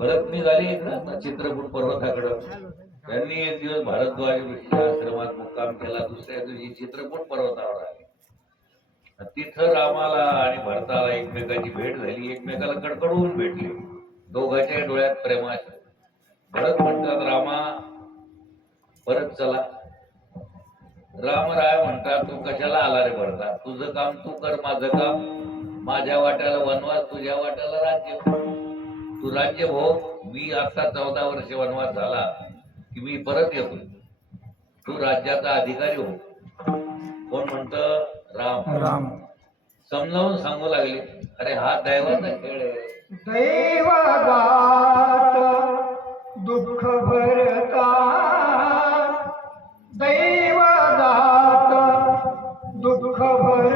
परत निघाली इकडं चित्रकूट पर्वताकडं. त्यांनी एक दिवस भारद्वाज आश्रमात मुक्काम केला दुसऱ्या दिवशी चित्रकूट पर्वतावर आले. तिथं रामाला आणि भरताला एकमेकाची भेट झाली एकमेकाला कडकडून भेटली. दोघांच्या डोळ्यात प्रेमाचे. भरत म्हणतात रामा परत चला. रामराय म्हणतात तू कशाला आला रे भरता? तुझं काम तू कर माझं काम. माझ्या वाट्याला वनवास तुझ्या वाट्याला राज्य. तू राज्य भोग मी आता चौदा वर्ष वनवास झाला की मी परत येतो तू राज्याचा अधिकारी हो. कोण म्हणत? राम. राम. समजावून सांगू लागले. अरे हा दैवाचा खेळ आहे. दुःख भरता दैवगात दुःख भरता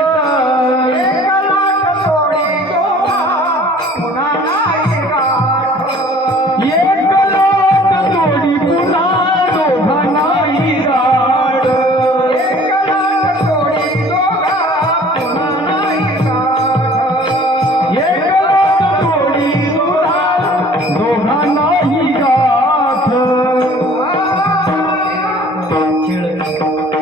Thank you.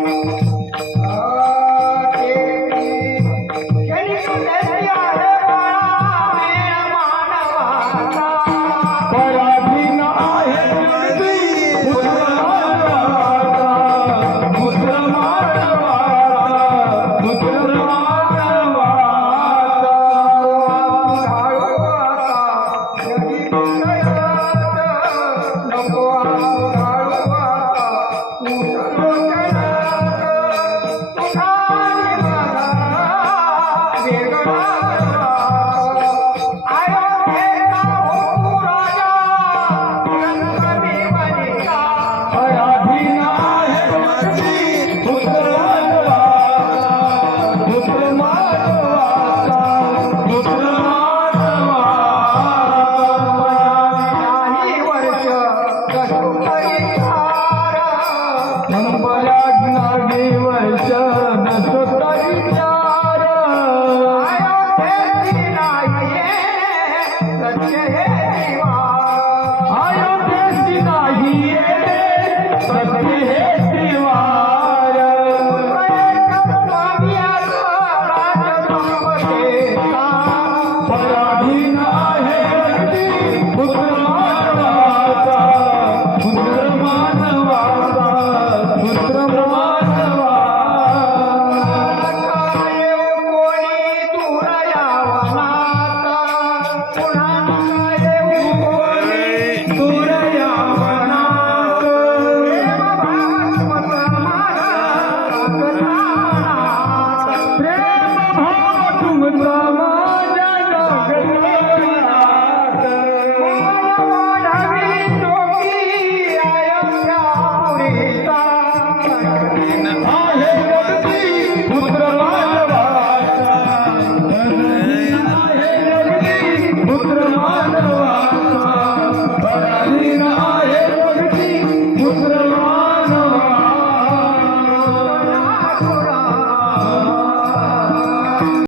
Number